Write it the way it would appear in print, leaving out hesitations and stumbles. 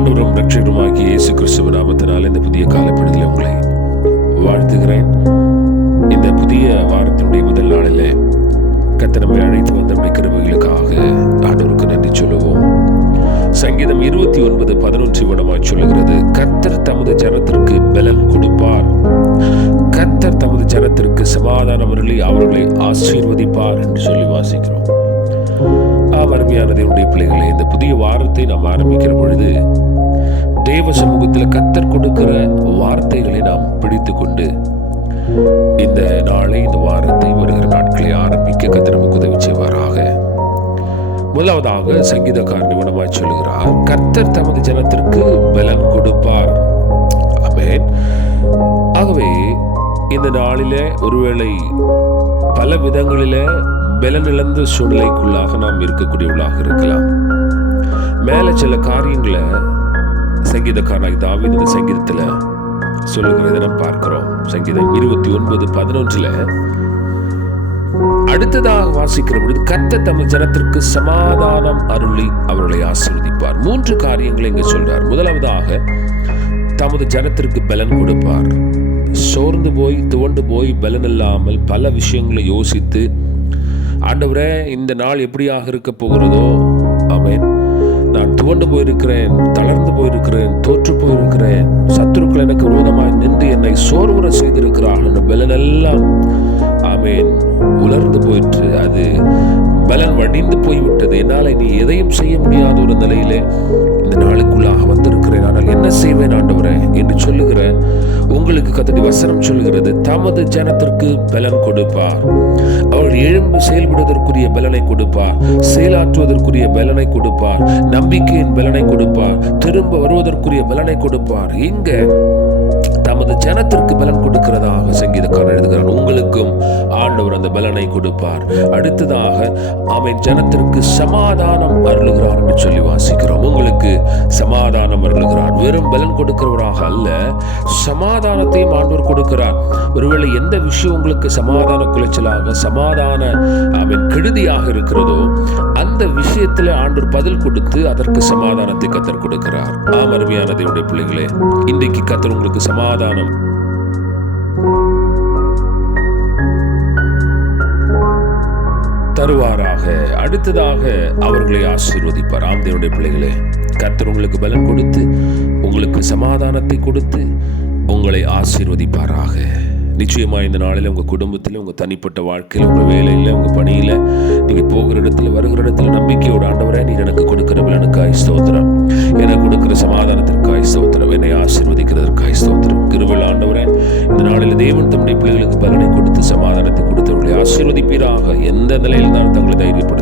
ஆண்டவரும் இரட்சகருமாகிய இயேசு கிறிஸ்துவின் நாமத்தினால் இந்த புதிய காலப்பொழுதில் உங்களை வாழ்த்துகிறேன். இந்த புதிய வாரத்தினுடைய முதல் நாளிலே கர்த்தர் நம்மை அழைத்து வந்த நம்முடைய கிருபைகளுக்காக ஆண்டவருக்கு நன்றி சொல்லுவோம். சங்கீதம் 29:11 விடமாய் சொல்லுகிறது, கர்த்தர் தமது ஜனத்திற்கு பலன் கொடுப்பார், கர்த்தர் தமது ஜனத்திற்கு சமாதானம் அருளி அவர்களை ஆசீர்வதிப்பார் என்று சொல்லி வாசிக்கிறோம். அருமையான தேவனுடைய பிள்ளைகளே, இந்த புதிய வாரத்தை நாம் ஆரம்பிக்கிற பொழுது தேவ சமூகத்தில் கர்த்தர் கொடுக்கிற வார்த்தைகளை நாம் பிடித்து கொண்டு இந்த நாளை, இந்த வாரத்தை, வருகிற நாட்களை ஆரம்பிக்க கர்த்தர் நமக்கு உதவி செய்வாராக. முதலாவதாக சங்கீதக்காரன் விடமாய் சொல்லுகிறார், கர்த்தர் தமது ஜனத்திற்கு பலன் கொடுப்பார். ஆமென். ஆகவே இந்த நாளிலே ஒருவேளை பல விதங்களிலே பலனிழந்த சூழ்நிலைக்குள்ளாக நாம் இருக்கக்கூடியவர்களாக இருக்கலாம். மேலே சில காரியங்களை சங்கீதக்காரனாகி தாவீது இந்த சங்கீதத்தில் சொல்லுகிறதை நாம் பார்க்கிறோம். சங்கீதம் 29:11 அடுத்ததாக வாசிக்கிற பொழுது, கர்த்தர் தமது ஜனத்திற்கு சமாதானம் அருளி அவர்களை ஆசீர்வதிப்பார். 3 காரியங்களை இங்கே சொல்றார். முதலாவதாக தமது ஜனத்திற்கு பலன் கொடுப்பார். சோர்ந்து போய் துவண்டு போய் பலன் இல்லாமல் பல விஷயங்களை யோசித்து, ஆண்டவரே இந்த நாள் எப்படியாக இருக்க போகிறதோ, ஆமென், நான் துவண்டு போயிருக்கிறேன், தளர்ந்து போயிருக்கிறேன், தோற்று போயிருக்கிறேன், சத்துருக்கள் எனக்கு விரோதமாய் நின்று என்னை சோர்வுற செய்திருக்கிறார்கள், பலன் எல்லாம் ஆமென் உலர்ந்து போயிற்று, அது பலன் வடிந்து போய்விட்டது, என்னால் இனி எதையும் செய்ய முடியாத ஒரு நிலையிலே இந்த நாளுக்குள்ளாக வந்திருக்கிறேன், ஆனால் என்ன செய்வேன் ஆண்டவரே என்று சொல்லுகிற உங்களுக்கு கர்த்தருடைய வசனம் சொல்லுகிறது, தமது ஜனத்திற்கு பலன் கொடுப்பார். அவர்கள் எழும்பி செயல்படுவதற்குரிய பலனை கொடுப்பார், செயலாற்றுவதற்குரிய பலனை கொடுப்பார், நம்பிக்கையின் பலனை கொடுப்பார், திரும்ப வருவதற்குரிய பலனை கொடுப்பார். இங்க தமது ஜனத்திற்கு பலன் கொடுக்கிறதாக சங்கீதக்காரன் எழுதுகிறார். உங்களுக்கும் ஆண்டவர் அந்த பலனை கொடுப்பார். அடுத்ததாக ஆமென், ஜனத்திற்கு சமாதானம் அருளுகிறார் என்று சொல்லி வாசிக்கிறோம். உங்களுக்கு சமாதானம் அருளுகிறார். வெறும் பலன் கொடுக்கிறவராக அல்ல, சமாதானத்தையும் ஆண்டவர் கொடுக்கிறார். ஒருவேளை எந்த விஷயம் உங்களுக்கு சமாதான குலைச்சலாக, சமாதான ஆமென் கெடுதியாக இருக்கிறதோ, அந்த விஷயத்தில் ஆண்டவர் பதில் கொடுத்து அதற்கு சமாதானத்தை கர்த்தர் கொடுக்கிறார். அருமையான தேவனுடைய பிள்ளைகளே, இன்றைக்கு கர்த்தர் உங்களுக்கு சமாதானம் தருவாராக. அடுத்ததாக அவர்களை ஆசீர்வதிப்பார். தேவனுடைய பிள்ளைகளே, கர்த்தர் உங்களுக்கு பலன் கொடுத்து, உங்களுக்கு சமாதானத்தை கொடுத்து உங்களை ஆசீர்வதிப்பாராக. நிச்சயமா இந்த நாளில் உங்கள் குடும்பத்தில், உங்கள் தனிப்பட்ட வாழ்க்கையில், உங்கள் வேலையில், உங்கள் பணியில், நீங்கள் போகிற இடத்துல, வருகிற இடத்துல நம்பிக்கையோட, ஆண்டவரே நீர் எனக்கு கொடுக்கிற பலனுக்காய் ஸ்தோத்திரம், எனக்கு கொடுக்கிற சமாதானத்திற்காய் ஸ்தோத்திரம், என்னை ஆசீர்வதிக்கிறதற்காய் ஸ்தோத்திரம். கிருபையுள்ள ஆண்டவரே, இந்த நாளில் தேவன் தம்முடைய பிள்ளைகளுக்கு பலனை கொடுத்து சமாதானத்தை கொடுத்தவர்களை ஆசீர்வதிப்பீராக. எந்த நிலையில் தான் தங்களை தைரியப்படும்